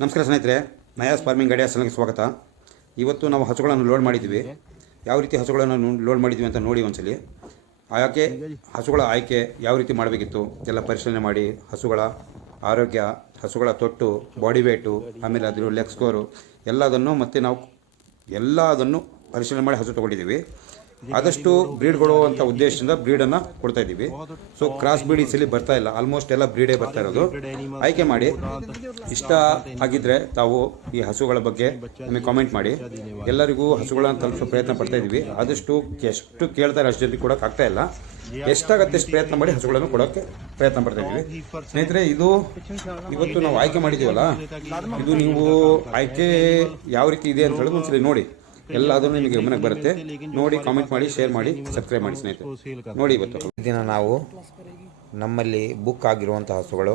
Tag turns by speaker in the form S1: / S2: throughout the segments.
S1: ನಮಸ್ಕಾರ ಸ್ನೇಹಿತರೆ ನಯಾಸ್ ಫಾರ್ಮಿಂಗ್ ಗಾಡಿ ಹಾಸನಿಗೆ ಸ್ವಾಗತ. ಇವತ್ತು ನಾವು ಹಸುಗಳನ್ನು ಲೋಡ್ ಮಾಡಿದ್ದೀವಿ. ಯಾವ ರೀತಿ ಹಸುಗಳನ್ನು ಲೋಡ್ ಮಾಡಿದ್ವಿ ಅಂತ ನೋಡಿ ಒಂದ್ಸಲಿ. ಆಯಕೆ ಹಸುಗಳ ಆಯ್ಕೆ ಯಾವ ರೀತಿ ಮಾಡಬೇಕಿತ್ತು? ಎಲ್ಲ ಪರಿಶೀಲನೆ ಮಾಡಿ. ಹಸುಗಳ ಆರೋಗ್ಯ, ಹಸುಗಳ ತೊಟ್ಟು, ಬಾಡಿ ವೇಟು, ಆಮೇಲೆ ಅದ್ರ ಲೆಗ್ ಸ್ಕೋರು, ಎಲ್ಲದನ್ನು ಮತ್ತು ನಾವು, ಎಲ್ಲದನ್ನು ಪರಿಶೀಲನೆ ಮಾಡಿ ಹಸು ತೊಗೊಂಡಿದ್ದೀವಿ. ಆದಷ್ಟು ಬ್ರೀಡ್ಗಳು ಅಂತ ಉದ್ದೇಶದಿಂದ ಬ್ರೀಡನ್ನು ಕೊಡ್ತಾ ಇದ್ದೀವಿ. ಸೊ ಕ್ರಾಸ್ ಬ್ರೀಡ್ ಈ ಸಲ ಬರ್ತಾ ಇಲ್ಲ. ಆಲ್ಮೋಸ್ಟ್ ಎಲ್ಲ ಬ್ರೀಡೇ ಬರ್ತಾ ಇರೋದು. ಆಯ್ಕೆ ಮಾಡಿ. ಇಷ್ಟ ಆಗಿದ್ರೆ ತಾವು ಈ ಹಸುಗಳ ಬಗ್ಗೆ ನಮಗೆ ಕಾಮೆಂಟ್ ಮಾಡಿ. ಎಲ್ಲರಿಗೂ ಹಸುಗಳನ್ನ ತಲುಪಿಸೋ ಪ್ರಯತ್ನ ಪಡ್ತಾ ಇದ್ದೀವಿ. ಆದಷ್ಟು ಎಷ್ಟು ಕೇಳ್ತಾರೆ ಅಷ್ಟು ಜನರಿಗೆ ಕೊಡೋಕೆ ಆಗ್ತಾ ಇಲ್ಲ. ಎಷ್ಟಾಗತ್ತೆ ಎಷ್ಟು ಪ್ರಯತ್ನ ಮಾಡಿ ಹಸುಗಳನ್ನು ಕೊಡೋಕ್ಕೆ ಪ್ರಯತ್ನ ಪಡ್ತಾ ಇದ್ದೀವಿ. ಸ್ನೇಹಿತರೆ ಇದು ಇವತ್ತು ನಾವು ಆಯ್ಕೆ ಮಾಡಿದ್ದೀವಲ್ಲ? ಇದು ನೀವು ಆಯ್ಕೆ ಯಾವ ರೀತಿ ಇದೆ ಅಂತ ಹೇಳೋದು ಒಂದ್ಸರಿ ನೋಡಿ. ಎಲ್ಲ ನಿಮಗೆ ಗಮನಕ್ಕೆ ಬರುತ್ತೆ. ನೋಡಿ ಕಾಮೆಂಟ್ ಮಾಡಿ ಶೇರ್ ಮಾಡಿ ಸಬ್ಸ್ಕ್ರೈಬ್ ಮಾಡಿ ಸ್ನೇಹಿತರೆ. ನೋಡಿ ಇವತ್ತು
S2: ದಿನ ನಾವು ನಮ್ಮಲ್ಲಿ ಬುಕ್ ಆಗಿರುವಂಥ ಹಸುಗಳು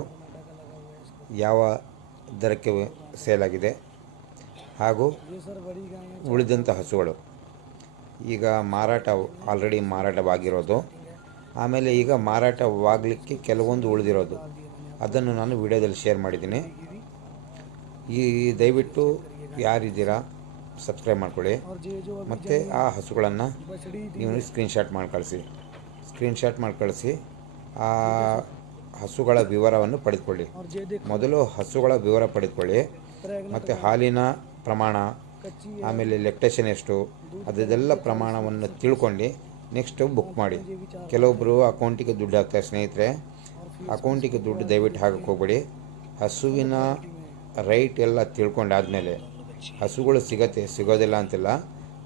S2: ಯಾವ ದರಕ್ಕೆ ಸೇಲ್ ಆಗಿದೆ ಹಾಗೂ ಉಳಿದಂಥ ಹಸುಗಳು. ಈಗ ಮಾರಾಟ ಆಲ್ರೆಡಿ ಮಾರಾಟವಾಗಿರೋದು. ಆಮೇಲೆ ಈಗ ಮಾರಾಟವಾಗಲಿಕ್ಕೆ ಕೆಲವೊಂದು ಉಳಿದಿರೋದು. ಅದನ್ನು ನಾನು ವಿಡಿಯೋದಲ್ಲಿ ಶೇರ್ ಮಾಡಿದ್ದೀನಿ. ಈ ದಯವಿಟ್ಟು ಯಾರಿದ್ದೀರಾ? ಸಬ್ಸ್ಕ್ರೈಬ್ ಮಾಡ್ಕೊಳ್ಳಿ. ಮತ್ತು ಆ ಹಸುಗಳನ್ನು ನೀವು ಸ್ಕ್ರೀನ್ಶಾಟ್ ಮಾಡಿ ಕಳಿಸಿ ಸ್ಕ್ರೀನ್ಶಾಟ್ ಮಾಡಿ ಕಳಿಸಿ ಆ ಹಸುಗಳ ವಿವರವನ್ನು ಪಡೆದುಕೊಳ್ಳಿ. ಮೊದಲು ಹಸುಗಳ ವಿವರ ಪಡೆದುಕೊಳ್ಳಿ. ಮತ್ತು ಹಾಲಿನ ಪ್ರಮಾಣ ಆಮೇಲೆ ಲೆಕ್ಟೇಷನ್ ಎಷ್ಟು ಅದೆಲ್ಲ ಪ್ರಮಾಣವನ್ನು ತಿಳ್ಕೊಂಡು ನೆಕ್ಸ್ಟು ಬುಕ್ ಮಾಡಿ. ಕೆಲವೊಬ್ಬರು ಅಕೌಂಟಿಗೆ ದುಡ್ಡು ಹಾಕ್ತಾರೆ ಸ್ನೇಹಿತರೆ. ಅಕೌಂಟಿಗೆ ದುಡ್ಡು ದಯವಿಟ್ಟು ಹಾಕಕ್ಕೆ ಹೋಗ್ಬೇಡಿ. ಹಸುವಿನ ರೈಟ್ ಎಲ್ಲ ತಿಳ್ಕೊಂಡಾದ್ಮೇಲೆ ಹಸುಗಳು ಸಿಗತ್ತೆ, ಸಿಗೋದಿಲ್ಲ ಅಂತಿಲ್ಲ,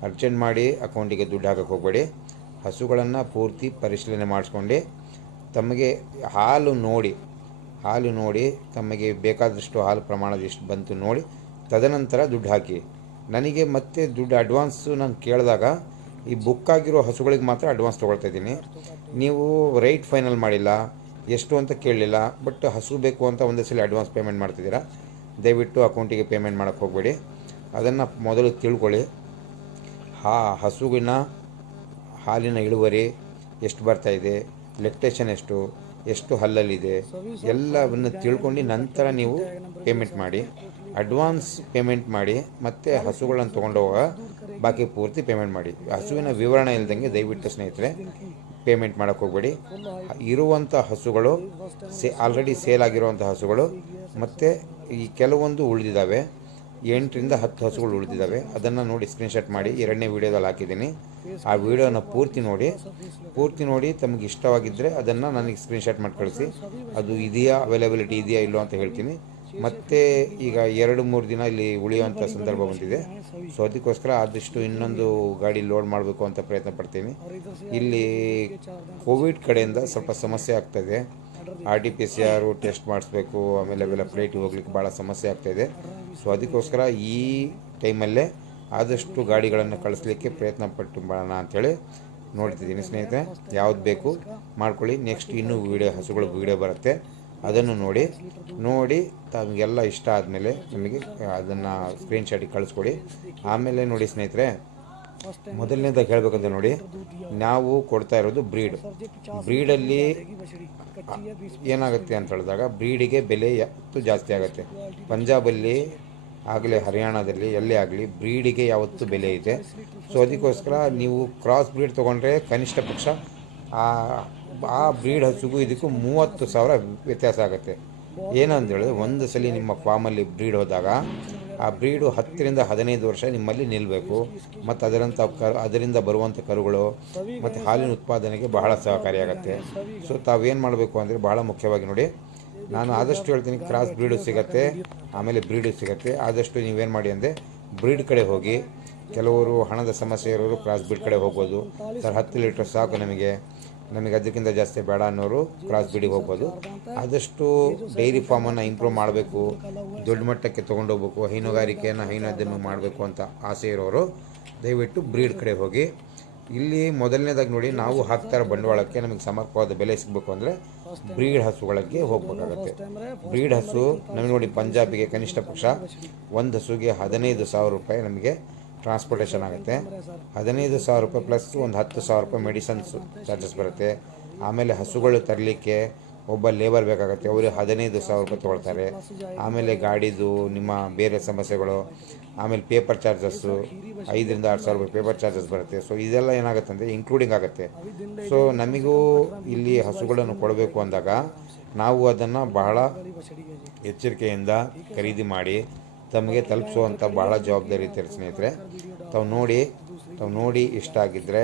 S2: ಅರ್ಜೆಂಟ್ ಮಾಡಿ ಅಕೌಂಟಿಗೆ ದುಡ್ಡು ಹಾಕಕ್ಕೆ ಹೋಗಬೇಡಿ. ಹಸುಗಳನ್ನು ಪೂರ್ತಿ ಪರಿಶೀಲನೆ ಮಾಡಿಸ್ಕೊಂಡು ತಮಗೆ ಹಾಲು ನೋಡಿ ಹಾಲು ನೋಡಿ, ತಮಗೆ ಬೇಕಾದಷ್ಟು ಹಾಲು ಪ್ರಮಾಣದ ಎಷ್ಟು ಬಂತು ನೋಡಿ, ತದನಂತರ ದುಡ್ಡು ಹಾಕಿ. ನನಗೆ ಮತ್ತೆ ದುಡ್ಡು ಅಡ್ವಾನ್ಸು ನಾನು ಕೇಳಿದಾಗ, ಈ ಬುಕ್ ಆಗಿರೋ ಹಸುಗಳಿಗೆ ಮಾತ್ರ ಅಡ್ವಾನ್ಸ್ ತೊಗೊಳ್ತಾ ಇದ್ದೀನಿ. ನೀವು ರೈಟ್ ಫೈನಲ್ ಮಾಡಿಲ್ಲ, ಎಷ್ಟು ಅಂತ ಕೇಳಲಿಲ್ಲ ಬಟ್ ಹಸು ಬೇಕು ಅಂತ ಒಂದೇ ಸಲ ಅಡ್ವಾನ್ಸ್ ಪೇಮೆಂಟ್ ಮಾಡ್ತಿದ್ದೀರಾ? ದಯವಿಟ್ಟು ಅಕೌಂಟಿಗೆ ಪೇಮೆಂಟ್ ಮಾಡೋಕ್ಕೆ ಹೋಗಬೇಡಿ. ಅದನ್ನು ಮೊದಲು ತಿಳ್ಕೊಳ್ಳಿ. ಹಾ ಹಸುವಿನ ಹಾಲಿನ ಇಳುವರಿ ಎಷ್ಟು ಬರ್ತಾ ಇದೆ, ಲೆಕ್ಟೇಷನ್ ಎಷ್ಟು ಎಷ್ಟು ಹಲ್ಲಲ್ಲಿದೆ, ಎಲ್ಲವನ್ನು ತಿಳ್ಕೊಂಡು ನಂತರ ನೀವು ಪೇಮೆಂಟ್ ಮಾಡಿ. ಅಡ್ವಾನ್ಸ್ ಪೇಮೆಂಟ್ ಮಾಡಿ, ಮತ್ತು ಹಸುಗಳನ್ನು ತೊಗೊಂಡೋಗ ಬಾಕಿ ಪೂರ್ತಿ ಪೇಮೆಂಟ್ ಮಾಡಿ. ಹಸುವಿನ ವಿವರಣೆ ಇಲ್ದಂಗೆ ದಯವಿಟ್ಟು ಸ್ನೇಹಿತರೆ ಪೇಮೆಂಟ್ ಮಾಡೋಕ್ಕೆ ಹೋಗಬೇಡಿ. ಇರುವಂಥ ಹಸುಗಳು, ಸೇ ಆಲ್ರೆಡಿ ಸೇಲ್ ಆಗಿರುವಂಥ ಹಸುಗಳು, ಮತ್ತು ಈ ಕೆಲವೊಂದು ಉಳಿದಿದ್ದಾವೆ. ಎಂಟರಿಂದ ಹತ್ತು ಹಸುಗಳು ಉಳಿದಿದ್ದಾವೆ. ಅದನ್ನು ನೋಡಿ ಸ್ಕ್ರೀನ್ಶಾಟ್ ಮಾಡಿ ಎರಡನೇ ವೀಡಿಯೋದಲ್ಲಿ ಹಾಕಿದ್ದೀನಿ. ಆ ವಿಡಿಯೋನ ಪೂರ್ತಿ ನೋಡಿ. ಪೂರ್ತಿ ನೋಡಿ ತಮಗೆ ಇಷ್ಟವಾಗಿದ್ದರೆ ಅದನ್ನು ನನಗೆ ಸ್ಕ್ರೀನ್ಶಾಟ್ ಮಾಡಿ ಕಳಿಸಿ. ಅದು ಇದೆಯಾ? ಅವೈಲೇಬಿಲಿಟಿ ಇದೆಯಾ? ಇಲ್ಲೋ ಅಂತ ಹೇಳ್ತೀನಿ. ಮತ್ತೆ ಈಗ ಎರಡು, ಮೂರು ದಿನ ಇಲ್ಲಿ ಉಳಿಯುವಂಥ ಸಂದರ್ಭ ಬಂದಿದೆ. ಸೊ ಅದಕ್ಕೋಸ್ಕರ ಆದಷ್ಟು ಇನ್ನೊಂದು ಗಾಡಿ ಲೋಡ್ ಮಾಡಬೇಕು ಅಂತ ಪ್ರಯತ್ನ ಪಡ್ತೀನಿ. ಇಲ್ಲಿ ಕೋವಿಡ್ ಕಡೆಯಿಂದ ಸ್ವಲ್ಪ ಸಮಸ್ಯೆ ಆಗ್ತಾಯಿದೆ R T P C R test ಮಾಡಿಸ್ಬೇಕು. ಆಮೇಲೆ ಅವೆಲ್ಲ ಫ್ಲೈಟಿಗೆ ಹೋಗ್ಲಿಕ್ಕೆ ಭಾಳ ಸಮಸ್ಯೆ ಆಗ್ತಾಯಿದೆ ಸೊ ಅದಕ್ಕೋಸ್ಕರ ಈ ಟೈಮಲ್ಲೇ ಆದಷ್ಟು ಗಾಡಿಗಳನ್ನು ಕಳಿಸ್ಲಿಕ್ಕೆ ಪ್ರಯತ್ನ ಪಟ್ಟು ಮಾಡೋಣ ಅಂಥೇಳಿ ನೋಡ್ತಿದ್ದೀನಿ ಸ್ನೇಹಿತರೆ. ಯಾವ್ದು ಬೇಕು ಮಾಡ್ಕೊಳ್ಳಿ. ನೆಕ್ಸ್ಟ್ ಇನ್ನೂ ವೀಡಿಯೋ, ಹಸುಗಳ ವೀಡಿಯೋ ಬರುತ್ತೆ. ಅದನ್ನು ನೋಡಿ ನೋಡಿ ತಮಗೆಲ್ಲ ಇಷ್ಟ ಆದಮೇಲೆ ನಿಮಗೆ ಅದನ್ನು ಸ್ಕ್ರೀನ್ಶಾಟಿಗೆ ಕಳಿಸ್ಕೊಡಿ. ಆಮೇಲೆ ನೋಡಿ ಸ್ನೇಹಿತರೆ, ಮೊದಲನೇದಾಗಿ ಹೇಳ್ಬೇಕಂತ ನೋಡಿ, ನಾವು ಕೊಡ್ತಾ ಇರೋದು ಬ್ರೀಡ್. ಬ್ರೀಡಲ್ಲಿ ಏನಾಗುತ್ತೆ ಅಂತ ಹೇಳಿದಾಗ ಬ್ರೀಡಿಗೆ ಬೆಲೆ ಯಾವತ್ತೂ ಜಾಸ್ತಿ ಆಗುತ್ತೆ. ಪಂಜಾಬಲ್ಲಿ ಆಗಲಿ ಹರಿಯಾಣದಲ್ಲಿ, ಎಲ್ಲೇ ಆಗಲಿ ಬ್ರೀಡಿಗೆ ಯಾವತ್ತು ಬೆಲೆ ಇದೆ. ಸೊ ಅದಕ್ಕೋಸ್ಕರ ನೀವು ಕ್ರಾಸ್ ಬ್ರೀಡ್ ತೊಗೊಂಡ್ರೆ ಕನಿಷ್ಠ ಪಕ್ಷ ಆ ಆ ಬ್ರೀಡ್ ಹಸುಗೂ ಇದಕ್ಕೂ ಮೂವತ್ತು ಸಾವಿರ ವ್ಯತ್ಯಾಸ ಆಗುತ್ತೆ. ಏನಂದೇಳಿದ್ರೆ ಒಂದು ಸಲ ನಿಮ್ಮ ಫಾರ್ಮಲ್ಲಿ ಬ್ರೀಡ್ ಹೋದಾಗ ಆ ಬ್ರೀಡು ಹತ್ತರಿಂದ ಹದಿನೈದು ವರ್ಷ ನಿಮ್ಮಲ್ಲಿ ನಿಲ್ಲಬೇಕು ಮತ್ತು ಅದರಂಥ ಕರು ಅದರಿಂದ ಬರುವಂಥ ಕರುಗಳು ಮತ್ತು ಹಾಲಿನ ಉತ್ಪಾದನೆಗೆ ಬಹಳ ಸಹಕಾರಿಯಾಗುತ್ತೆ. ಸೊ ತಾವೇನು ಮಾಡಬೇಕು ಅಂದರೆ ಬಹಳ ಮುಖ್ಯವಾಗಿ ನೋಡಿ ನಾನು ಆದಷ್ಟು ಹೇಳ್ತೀನಿ ಕ್ರಾಸ್ ಬ್ರೀಡು ಸಿಗುತ್ತೆ, ಆಮೇಲೆ ಬ್ರೀಡು ಸಿಗುತ್ತೆ. ಆದಷ್ಟು ನೀವೇನು ಮಾಡಿ ಅಂದರೆ ಬ್ರೀಡ್ ಕಡೆ ಹೋಗಿ, ಕೆಲವರು ಹಣದ ಸಮಸ್ಯೆ ಇರೋರು ಕ್ರಾಸ್ ಬ್ರೀಡ್ ಕಡೆ ಹೋಗ್ಬೋದು. ಸರ್, ಹತ್ತು ಲೀಟ್ರ್ ಸಾಕು ನಮಗೆ. ನಮಗೆ ಅದಕ್ಕಿಂತ ಜಾಸ್ತಿ ಬೇಡ ಅನ್ನೋರು ಕ್ರಾಸ್ ಬ್ರೀಡಿಗೆ ಹೋಗ್ಬೋದು. ಆದಷ್ಟು ಡೈರಿ ಫಾರ್ಮನ್ನು ಇಂಪ್ರೂವ್ ಮಾಡಬೇಕು, ದೊಡ್ಡ ಮಟ್ಟಕ್ಕೆ ತೊಗೊಂಡೋಗ್ಬೇಕು ಹೈನುಗಾರಿಕೆಯನ್ನು ಹೈನೋದ್ಯಮ ಮಾಡಬೇಕು ಅಂತ ಆಸೆ ಇರೋರು, ದಯವಿಟ್ಟು ಬ್ರೀಡ್ ಕಡೆ ಹೋಗಿ. ಇಲ್ಲಿ ಮೊದಲನೇದಾಗಿ ನೋಡಿ, ನಾವು ಹಾಕ್ತಾರೆ ಬಂಡವಾಳಕ್ಕೆ ನಮಗೆ ಸಮರ್ಪವಾದ ಬೆಲೆ ಸಿಗಬೇಕು ಅಂದರೆ ಬ್ರೀಡ್ ಹಸುಗಳಿಗೆ ಹೋಗ್ಬೇಕಾಗತ್ತೆ. ಬ್ರೀಡ್ ಹಸು ನಮಗೆ ನೋಡಿ ಪಂಜಾಬಿಗೆ ಕನಿಷ್ಠ ಪಕ್ಷ ಒಂದು ಹಸುಗೆ ಹದಿನೈದು ಸಾವಿರ ರೂಪಾಯಿ ನಮಗೆ ಟ್ರಾನ್ಸ್ಪೋರ್ಟೇಷನ್ ಆಗುತ್ತೆ. ಹದಿನೈದು ಸಾವಿರ ರೂಪಾಯಿ ಪ್ಲಸ್ ಒಂದು ಹತ್ತು ಸಾವಿರ ರೂಪಾಯಿ ಮೆಡಿಸನ್ಸ್ ಚಾರ್ಜಸ್ ಬರುತ್ತೆ. ಆಮೇಲೆ ಹಸುಗಳು ತರಲಿಕ್ಕೆ ಒಬ್ಬ ಲೇಬರ್ ಬೇಕಾಗುತ್ತೆ. ಅವರು ಹದಿನೈದು ಸಾವಿರ ರೂಪಾಯಿ ತೊಗೊಳ್ತಾರೆ. ಆಮೇಲೆ ಗಾಡಿದು ನಿಮ್ಮ ಬೇರೆ ಸಮಸ್ಯೆಗಳು, ಆಮೇಲೆ ಪೇಪರ್ ಚಾರ್ಜಸ್ಸು ಐದರಿಂದ ಆರು ಸಾವಿರ ರೂಪಾಯಿ ಪೇಪರ್ ಚಾರ್ಜಸ್ ಬರುತ್ತೆ. ಸೊ ಇದೆಲ್ಲ ಏನಾಗುತ್ತೆ ಅಂದರೆ ಇನ್ಕ್ಲೂಡಿಂಗ್ ಆಗುತ್ತೆ. ಸೊ ನಮಗೂ ಇಲ್ಲಿ ಹಸುಗಳನ್ನು ಕೊಡಬೇಕು ಅಂದಾಗ ನಾವು ಅದನ್ನು ಬಹಳ ಎಚ್ಚರಿಕೆಯಿಂದ ಖರೀದಿ ಮಾಡಿ ತಮಗೆ ತಲುಪಿಸುವಂಥ ಬಹಳ ಜವಾಬ್ದಾರಿ ಇರ್ತಾರೆ ಸ್ನೇಹಿತರೆ. ತಾವು ನೋಡಿ ತಾವು ನೋಡಿ ಇಷ್ಟ ಆಗಿದ್ದರೆ